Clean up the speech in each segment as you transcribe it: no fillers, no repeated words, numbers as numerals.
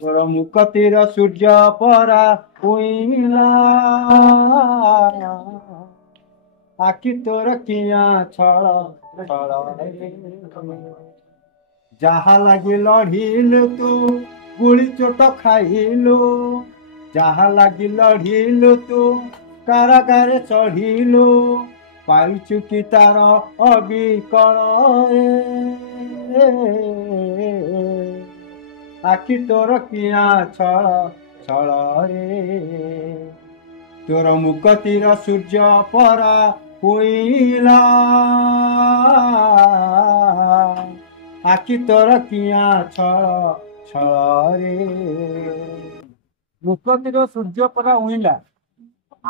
ତୋର ମୁକ ତୀର ସୂର୍ଯ୍ୟ ପରା ଉଇଁଲା ଆଖି ତୋର କିଆଁ ଛଳ ଛଳ ଯାହା ଲାଗି ଲଢିଲୁ ତୁ ଗୁଳି ଚୋଟ ଖାଇଲୁ ଯାହା ଲାଗି ଲଢିଲୁ ତୁ କାରାଗାରେ ଚଢିଲୁ ପାଇଛୁ କି ତାର ଅବିକଳରେ ଆଖି ତୋର କିଆଁ ଛଳ ଛଳରେ ତୋର ମୁକ ତୀର ସୂର୍ଯ୍ୟ ପରା ଉଇଁଲା ଆଖି ତୋର କିଆଁ ଛଳ ଛଳରେ ମୁକ୍ତିର ସୂର୍ଯ୍ୟ ପରା ଉଇଁଲା।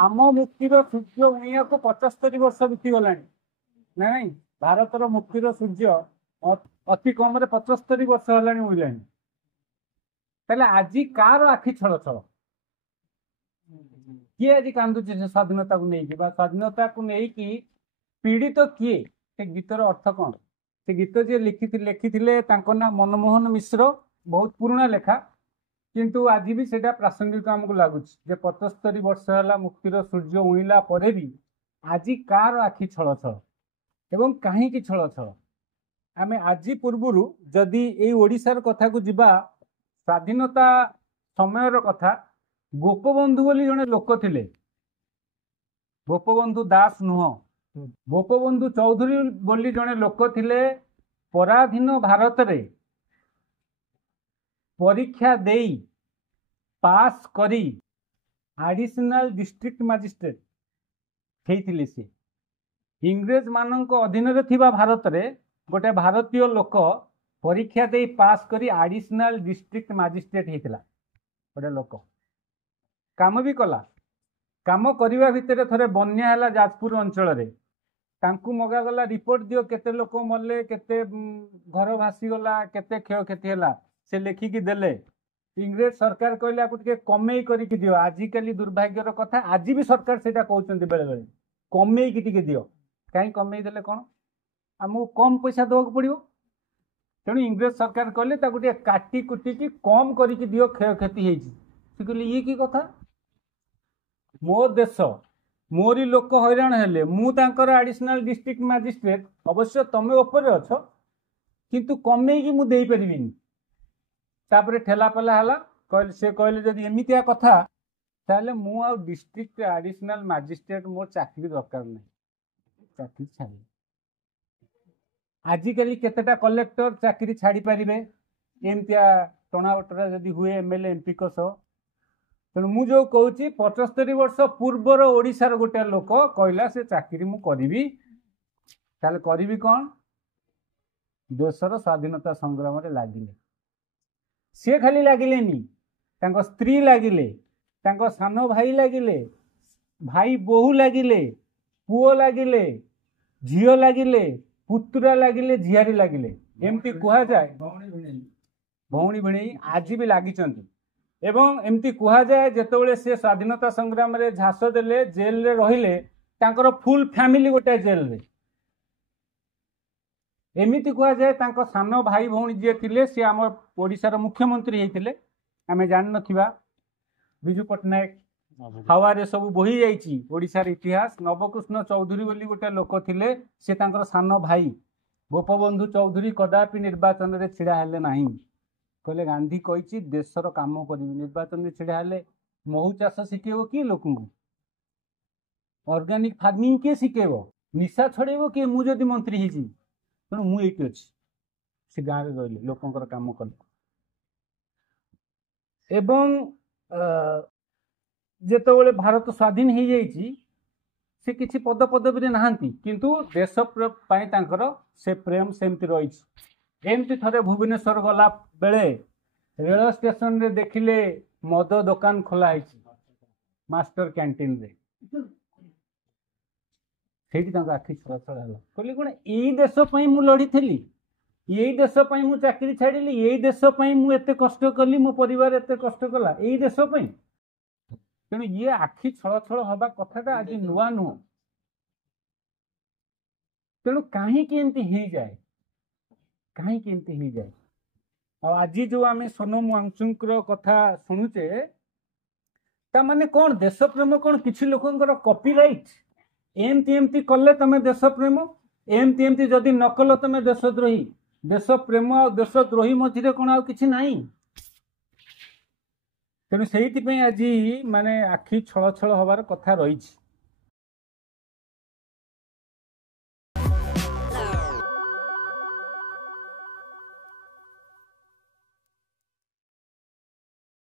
ଆମ ମୁକ୍ତିର ସୂର୍ଯ୍ୟ ଉଇଁବାକୁ 75 ବର୍ଷ ବିତିଗଲାଣି ନା ନାଇଁ? ଭାରତର ମୁକ୍ତିର ସୂର୍ଯ୍ୟ ଅତି କମରେ 75 ବର୍ଷ ହେଲାଣି ଉଇଁଲାଣି। ତାହେଲେ ଆଜି କାହାର ଆଖି ଛଳ ଛଳ? କିଏ ଆଜି କାନ୍ଦୁଛି ସେ ସ୍ୱାଧୀନତାକୁ ନେଇକି ବା ସ୍ୱାଧୀନତାକୁ ନେଇକି ପୀଡ଼ିତ କିଏ? ସେ ଗୀତର ଅର୍ଥ କ'ଣ? ସେ ଗୀତ ଯିଏ ଲେଖିଥିଲେ ତାଙ୍କ ନାଁ ମନମୋହନ ମିଶ୍ର। ବହୁତ ପୁରୁଣା ଲେଖା, କିନ୍ତୁ ଆଜି ବି ସେଇଟା ପ୍ରାସଙ୍ଗିକ ଆମକୁ ଲାଗୁଛି ଯେ 75 ବର୍ଷ ହେଲା ମୁକ୍ତିର ସୂର୍ଯ୍ୟ ଉଇଁଲା ପରେ ବି ଆଜି କାହାର ଆଖି ଛଳ ଛଳ ଏବଂ କାହିଁକି ଛଳ ଛଳ? ଆମେ ଆଜି ପୂର୍ବରୁ ଯଦି ଏଇ ଓଡ଼ିଶାର କଥାକୁ ଯିବା, ସ୍ୱାଧୀନତା ସମୟର କଥା, ଗୋପବନ୍ଧୁ ବୋଲି ଜଣେ ଲୋକ ଥିଲେ। ଗୋପବନ୍ଧୁ ଦାସ ନୁହଁ, ଗୋପବନ୍ଧୁ ଚୌଧୁରୀ ବୋଲି ଜଣେ ଲୋକ ଥିଲେ। ପରାଧୀନ ଭାରତରେ ପରୀକ୍ଷା ଦେଇ ପାସ୍ କରି ଆଡିସନାଲ ଡିଷ୍ଟ୍ରିକ୍ଟ ମାଜିଷ୍ଟ୍ରେଟ ହେଇଥିଲେ। ସେ ଇଂରେଜ ମାନଙ୍କ ଅଧୀନରେ ଥିବା ଭାରତରେ ଗୋଟେ ଭାରତୀୟ ଲୋକ ପରୀକ୍ଷା ଦେଇ ପାସ୍ କରି ଆଡିସନାଲ ଡିଷ୍ଟ୍ରିକ୍ଟ ମାଜିଷ୍ଟ୍ରେଟ ହେଇଥିଲା। ଗୋଟେ ଲୋକ କାମ ବି କଲା। କାମ କରିବା ଭିତରେ ଥରେ ବନ୍ୟା ହେଲା ଯାଜପୁର ଅଞ୍ଚଳରେ। ତାଙ୍କୁ ମଗାଗଲା ରିପୋର୍ଟ ଦିଅ, କେତେ ଲୋକ ମଲେ, କେତେ ଘର ଭାସିଗଲା, କେତେ କ୍ଷୟକ୍ଷତି ହେଲା। ସେ ଲେଖିକି ଦେଲେ। ଇଂରେଜ ସରକାର କହିଲେ ଆକୁ ଟିକେ କମେଇ କରିକି ଦିଅ। ଆଜିକାଲି ଦୁର୍ଭାଗ୍ୟର କଥା, ଆଜି ବି ସରକାର ସେଇଟା କହୁଛନ୍ତି ବେଳେ ବେଳେ, କମେଇକି ଟିକେ ଦିଅ। କାହିଁ କମେଇ ଦେଲେ କ'ଣ? ଆମକୁ କମ ପଇସା ଦେବାକୁ ପଡ଼ିବ। ତେଣୁ ଇଂରେଜ ସରକାର କହିଲେ ତାକୁ ଟିକେ କାଟି କୁଟିକି କମ କରିକି ଦିଅ, କ୍ଷୟକ୍ଷତି ହେଇଛି। ସେ କହିଲେ ଇଏ କି କଥା? ମୋ ଦେଶ, ମୋରି ଲୋକ ହଇରାଣ ହେଲେ, ମୁଁ ତାଙ୍କର ଆଡିସନାଲ ଡିଷ୍ଟ୍ରିକ୍ଟ ମାଜିଷ୍ଟ୍ରେଟ, ଅବଶ୍ୟ ତମେ ଉପରେ ଅଛ, କିନ୍ତୁ କମେଇକି ମୁଁ ଦେଇପାରିବିନି। ତାପରେ ଠେଲାପେଲା ହେଲା। ସେ କହିଲେ ଯଦି ଏମିତିଆ କଥା ତାହେଲେ ମୁଁ ଆଉ ଡିଷ୍ଟ୍ରିକ୍ଟ ଆଡିସନାଲ ମାଜିଷ୍ଟ୍ରେଟ, ମୋ ଚାକିରି ଦରକାର ନାହିଁ, ଚାକିରି ଛାଡ଼ିବି। ଆଜିକାଲି କେତେଟା କଲେକ୍ଟର ଚାକିରି ଛାଡ଼ି ପାରିବେ ଏମିତିଆ ଟଣାବଟରା ଯଦି ହୁଏ ଏମଏଲଏ ଏମପିଙ୍କ ସହ? ତେଣୁ ମୁଁ ଯୋଉ କହୁଛି 75 ବର୍ଷ ପୂର୍ବର ଓଡ଼ିଶାର ଗୋଟେ ଲୋକ କହିଲା ସେ ଚାକିରି ମୁଁ କରିବି। ତାହେଲେ କରିବି କ'ଣ? ଦେଶର ସ୍ୱାଧୀନତା ସଂଗ୍ରାମରେ ଲାଗିଲେ। ସିଏ ଖାଲି ଲାଗିଲେନି, ତାଙ୍କ ସ୍ତ୍ରୀ ଲାଗିଲେ, ତାଙ୍କ ସାନ ଭାଇ ଲାଗିଲେ, ଭାଇ ବୋହୂ ଲାଗିଲେ, ପୁଅ ଲାଗିଲେ, ଝିଅ ଲାଗିଲେ, ପୁତୁରା ଲାଗିଲେ, ଝିଆରୀ ଲାଗିଲେ। ଏମିତି କୁହାଯାଏ ଭଉଣୀ ଭିଣେଇ ଆଜି ବି ଲାଗିଛନ୍ତି। ଏବଂ ଏମିତି କୁହାଯାଏ ଯେତେବେଳେ ସେ ସ୍ୱାଧୀନତା ସଂଗ୍ରାମରେ ଝାସ ଦେଲେ, ଜେଲରେ ରହିଲେ, ତାଙ୍କର ଫୁଲ ଫ୍ୟାମିଲି ଗୋଟେ ଜେଲରେ। ଏମିତି କୁହାଯାଏ ତାଙ୍କ ସାନ ଭାଇ ଭଉଣୀ ଯିଏ ଥିଲେ ସିଏ ଆମ ଓଡ଼ିଶାର ମୁଖ୍ୟମନ୍ତ୍ରୀ ହେଇଥିଲେ। ଆମେ ଜାଣିନଥିବା, ବିଜୁ ପଟ୍ଟନାୟକ ହାୱାରେ ସବୁ ବୋହି ଯାଇଛି ଓଡ଼ିଶାର ଇତିହାସ। ନବକୃଷ୍ଣ ଚୌଧୁରୀ ବୋଲି ଗୋଟେ ଲୋକ ଥିଲେ, ସେ ତାଙ୍କର ସାନ ଭାଇ। ଗୋପବନ୍ଧୁ ଚୌଧୁରୀ କଦାପି ନିର୍ବାଚନରେ ଛିଡ଼ା ହେଲେ ନାହିଁ। କହିଲେ ଗାନ୍ଧୀ କହିଛି ଦେଶର କାମ କରିବି, ନିର୍ବାଚନରେ ଛିଡ଼ା ହେଲେ ମହୁ ଚାଷ ଶିଖେଇବ କିଏ ଲୋକଙ୍କୁ? ଅର୍ଗାନିକ ଫାର୍ମିଂ କିଏ ଶିଖେଇବ? ନିଶା ଛଡ଼େଇବ କିଏ? ମୁଁ ଯଦି ମନ୍ତ୍ରୀ ହେଇଯିବି। ତେଣୁ ମୁଁ ଏଇଠି ଅଛି। ସେ ଗାଁରେ ରହିଲେ, ଲୋକଙ୍କର କାମ କଲେ। ଏବଂ ଯେତେବେଳେ ଭାରତ ସ୍ୱାଧୀନ ହେଇଯାଇଛି, ସେ କିଛି ପଦପଦବୀରେ ନାହାନ୍ତି, କିନ୍ତୁ ଦେଶ ପାଇଁ ତାଙ୍କର ସେ ପ୍ରେମ ସେମିତି ରହିଛି। ଏମିତି ଥରେ ଭୁବନେଶ୍ୱର ଗଲା ବେଳେ ରେଳ ଷ୍ଟେସନରେ ଦେଖିଲେ ମଦ ଦୋକାନ ଖୋଲା ହେଇଛି, ମାଷ୍ଟର କ୍ୟାଣ୍ଟିନରେ। ସେଇଠି ତାଙ୍କ ଆଖି ଛଳଛଳ ହେଲା। କହିଲେ କ'ଣ ଏଇ ଦେଶ ପାଇଁ ମୁଁ ଲଢ଼ିଥିଲି, ଏଇ ଦେଶ ପାଇଁ ମୁଁ ଚାକିରି ଛାଡ଼ିଲି, ଏଇ ଦେଶ ପାଇଁ ମୁଁ ଏତେ କଷ୍ଟ କଲି, ମୋ ପରିବାର ଏତେ କଷ୍ଟ କଲା, ଏଇ ଦେଶ ପାଇଁ? ତେଣୁ ଇଏ ଆଖି ଛଳଛଳ ହବା କଥାଟା ଆଜି ନୂଆ ନୁହଁ। ତେଣୁ କାହିଁକି ଏମିତି ହେଇଯାଏ? କାହିଁକି ଏମିତି ହେଇଯାଏ? आज जो आम सोनम वांगचुक कथा शुणुचे ताने कौन देश प्रेम कौन किसी लोकंर कॉपीराइट एमती एमती कले तुम देश प्रेम एमती एमती जदि न कल तुम देशद्रोही देश प्रेम और देशद्रोही मझे कौन आ कि ना तेणु से आज माने आखि छल छल हबार कथा रही।